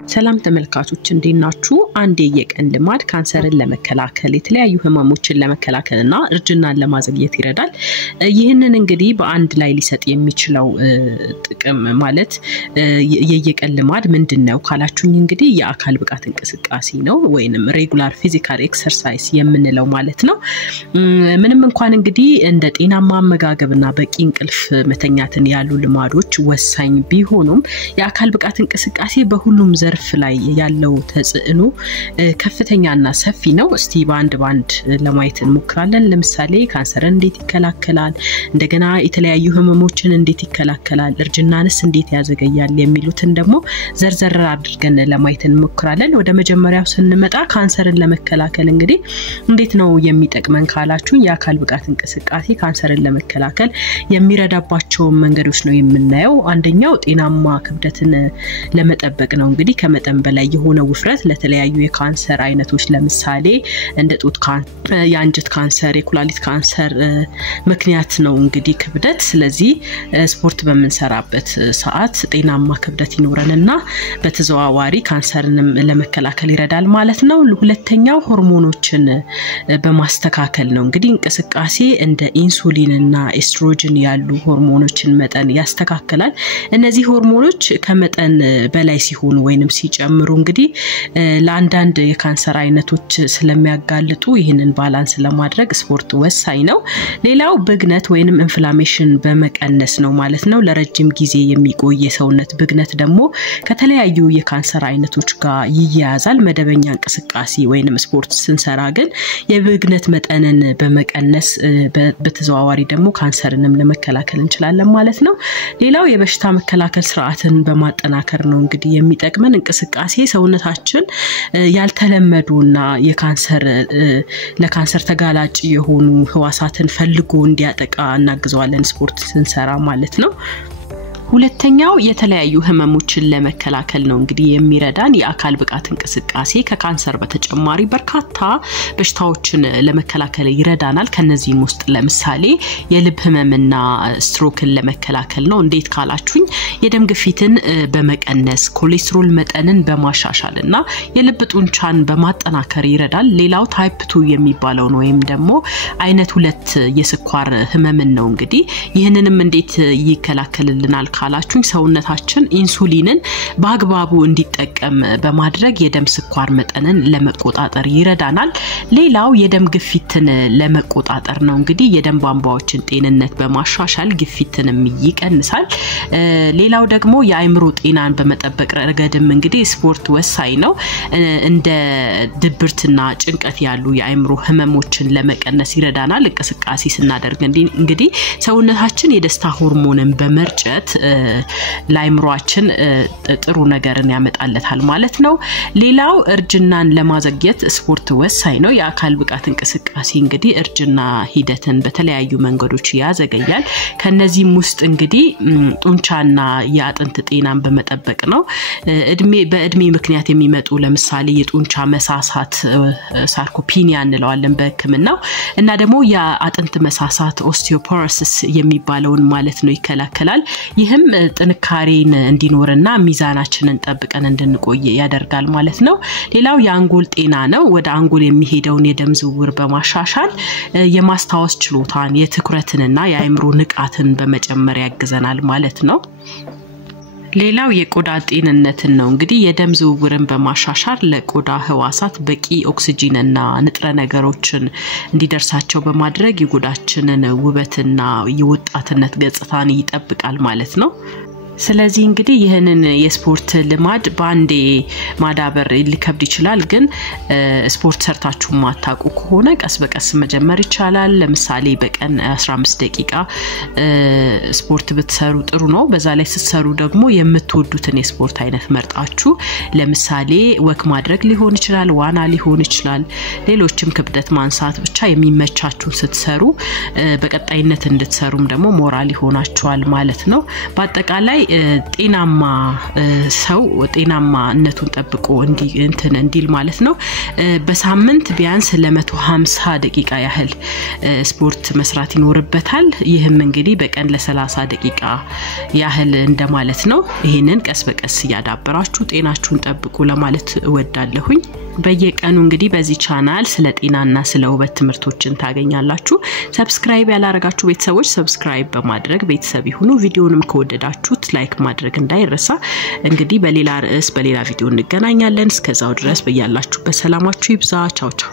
ሰላም ተመልካቾች እንዴት ናችሁ? አንዴ የቀን ልማድ ካንሰርን ለመከላከል የተለያዩ ህመሞችን ለመከላከልና እርጅናን ለማዘግየት ይረዳል። ይህንን እንግዲህ በአንድ ላይ ሊሰጥ የሚችለው ጥቅም ማለት የየቀን ልማድ ምንድነው ካላችሁኝ እንግዲህ የአካል ብቃት እንቅስቃሴ ነው ወይንም ሬጉላር ፊዚካል ኤክሰርሳይዝ የምንለው ማለት ነው። ምንም እንኳን እንግዲህ እንደ ጤናማ አመጋገብና በቂ እንቅልፍ መተኛትን ያሉ ልማዶች ወሳኝ ቢሆኑም የአካል ብቃት እንቅስቃሴ በሁሉም ዘርፍ ላይ ያለው ተጽዕኖ ከፍተኛና ሰፊ ነው። እስቲ ባንድ ለማየት እንሞክራለን። ለምሳሌ ካንሰርን እንዴት ይከላከላል፣ እንደገና የተለያዩ ህመሞችን እንዴት ይከላከላል፣ እርጅናንስ እንዴት ያዘገያል የሚሉትን ደግሞ ዘርዘር አድርገን ለማየት እንሞክራለን። ወደ መጀመሪያው ስንመጣ ካንሰርን ለመከላከል እንግዲህ እንዴት ነው የሚጠቅመን ካላችሁ የአካል ብቃት እንቅስቃሴ ካንሰርን ለመከላከል የሚረዳባቸው መንገዶች ነው የምናየው። አንደኛው ጤናማ ክብደትን ለመጠበቅ ነው። እንግዲህ ከመጠን በላይ የሆነ ውፍረት ለተለያዩ የካንሰር አይነቶች ለምሳሌ እንደ ጡት ካንሰር፣ የአንጀት ካንሰር፣ የኩላሊት ካንሰር ምክንያት ነው እንግዲህ ክብደት። ስለዚህ ስፖርት በመንሰራበት ሰዓት ጤናማ ክብደት ይኖረንና በተዘዋዋሪ ካንሰርንም ለመከላከል ይረዳል ማለት ነው። ሁለተኛው ሆርሞኖችን በማስተካከል ነው። እንግዲህ እንቅስቃሴ እንደ ኢንሱሊንና ኤስትሮጅን ያሉ ሆርሞኖችን መጠን ያስተካክላል። እነዚህ ሆርሞኖች ከመጠን በላይ ሲሆኑ ወይንም ሲጨምሩ እንግዲህ ለአንዳንድ የካንሰር አይነቶች ስለሚያጋልጡ ይህንን ባላንስ ለማድረግ ስፖርት ወሳኝ ነው። ሌላው ብግነት ወይንም ኢንፍላሜሽን በመቀነስ ነው ማለት ነው። ለረጅም ጊዜ የሚቆይ የሰውነት ብግነት ደግሞ ከተለያዩ የካንሰር አይነቶች ጋር ይያያዛል። መደበኛ እንቅስቃሴ ወይንም ስፖርት ስንሰራ ግን የብግነት መጠንን በመቀነስ በተዘዋዋሪ ደግሞ ካንሰርንም ለመከላከል እንችላለን ማለት ነው። ሌላው የበሽታ መከላከል ስርዓትን በማጠናከር ነው እንግዲህ የሚጠቅመን። እንቅስቃሴ ሰውነታችን ያልተለመዱና ለካንሰር ተጋላጭ የሆኑ ህዋሳትን ፈልጎ እንዲያጠቃ እናግዘዋለን ስፖርት ስንሰራ ማለት ነው። ሁለተኛው የተለያዩ ህመሞችን ለመከላከል ነው እንግዲህ የሚረዳን የአካል ብቃት እንቅስቃሴ ከካንሰር በተጨማሪ በርካታ በሽታዎችን ለመከላከል ይረዳናል። ከነዚህም ውስጥ ለምሳሌ የልብ ህመምና ስትሮክን ለመከላከል ነው። እንዴት ካላችሁኝ የደም ግፊትን በመቀነስ ኮሌስትሮል መጠንን በማሻሻልና የልብ ጡንቻን በማጠናከር ይረዳል። ሌላው ታይፕ 2 የሚባለው ነው ወይም ደግሞ አይነት 2 የስኳር ህመምን ነው። እንግዲህ ይህንንም እንዴት ይከላከልልናል ካላችሁኝ ሰውነታችን ኢንሱሊንን በአግባቡ እንዲጠቀም በማድረግ የደም ስኳር መጠንን ለመቆጣጠር ይረዳናል። ሌላው የደም ግፊትን ለመቆጣጠር ነው። እንግዲህ የደም ቧንቧዎችን ጤንነት በማሻሻል ግፊትንም ይቀንሳል። ሌላው ደግሞ የአይምሮ ጤናን በመጠበቅ ረገድም እንግዲህ ስፖርት ወሳኝ ነው። እንደ ድብርትና ጭንቀት ያሉ የአይምሮ ህመሞችን ለመቀነስ ይረዳናል። እንቅስቃሴ ስናደርግ እንግዲህ ሰውነታችን የደስታ ሆርሞንን በመርጨት ለአይምሮአችን ጥሩ ነገርን ያመጣለታል ማለት ነው። ሌላው እርጅናን ለማዘግየት ስፖርት ወሳኝ ነው። የአካል ብቃት እንቅስቃሴ እንግዲህ እርጅና ሂደትን በተለያዩ መንገዶች ያዘገያል። ከነዚህም ውስጥ እንግዲህ ጡንቻና የአጥንት ጤናን በመጠበቅ ነው። በእድሜ ምክንያት የሚመጡ ለምሳሌ የጡንቻ መሳሳት ሳርኮፒኒያ እንለዋለን በህክምናው እና ደግሞ የአጥንት መሳሳት ኦስቲዮፖሮሲስ የሚባለውን ማለት ነው ይከላከላል። ይህም ጥንካሬን እንዲኖርና ሚዛናችንን ጠብቀን እንድንቆይ ያደርጋል ማለት ነው። ሌላው የአንጎል ጤና ነው። ወደ አንጎል የሚሄደውን የደም ዝውውር በማሻሻል የማስታወስ ችሎታን፣ የትኩረትንና የአይምሮ ንቃትን በመጨመር ያግዘናል ማለት ነው። ሌላው የቆዳ ጤንነትን ነው። እንግዲህ የደም ዝውውርን በማሻሻል ለቆዳ ህዋሳት በቂ ኦክሲጂንና ንጥረ ነገሮችን እንዲደርሳቸው በማድረግ የቆዳችንን ውበትና የወጣትነት ገጽታን ይጠብቃል ማለት ነው። ስለዚህ እንግዲህ ይሄንን የስፖርት ልማድ ባንዴ ማዳበር ሊከብድ ይችላል። ግን ስፖርት ሰርታችሁ ማታቁ ከሆነ ቀስ በቀስ መጀመር ይቻላል። ለምሳሌ በቀን 15 ደቂቃ ስፖርት ብትሰሩ ጥሩ ነው። በዛ ላይ ስትሰሩ ደግሞ የምትወዱትን የስፖርት አይነት መርጣችሁ ለምሳሌ ወክ ማድረግ ሊሆን ይችላል፣ ዋና ሊሆን ይችላል፣ ሌሎችም ክብደት ማንሳት ብቻ የሚመቻችሁን ስትሰሩ በቀጣይነት እንድትሰሩም ደግሞ ሞራል ይሆናችኋል ማለት ነው። በአጠቃላይ ጤናማ ሰው ጤናማነቱን ጠብቆ እንዲል ማለት ነው በሳምንት ቢያንስ ለ150 ደቂቃ ያህል ስፖርት መስራት ይኖርበታል ይህም እንግዲህ በቀን ለ30 ደቂቃ ያህል እንደማለት ነው ይሄንን ቀስ በቀስ ያዳብራችሁ ጤናችሁን ጠብቁ ለማለት እወዳለሁኝ በየቀኑ እንግዲህ በዚህ ቻናል ስለ ጤናና ስለ ውበት ትምህርቶችን ታገኛላችሁ ሰብስክራይብ ያላረጋችሁ ቤተሰቦች ሰብስክራይብ በማድረግ ቤተሰብ ይሁኑ ቪዲዮንም ከወደዳችሁት ላይክ ማድረግ እንዳይረሳ እንግዲህ በሌላ ርዕስ በሌላ ቪዲዮ እንገናኛለን እስከዛው ድረስ በያላችሁበት ሰላማችሁ ይብዛ ቻው ቻው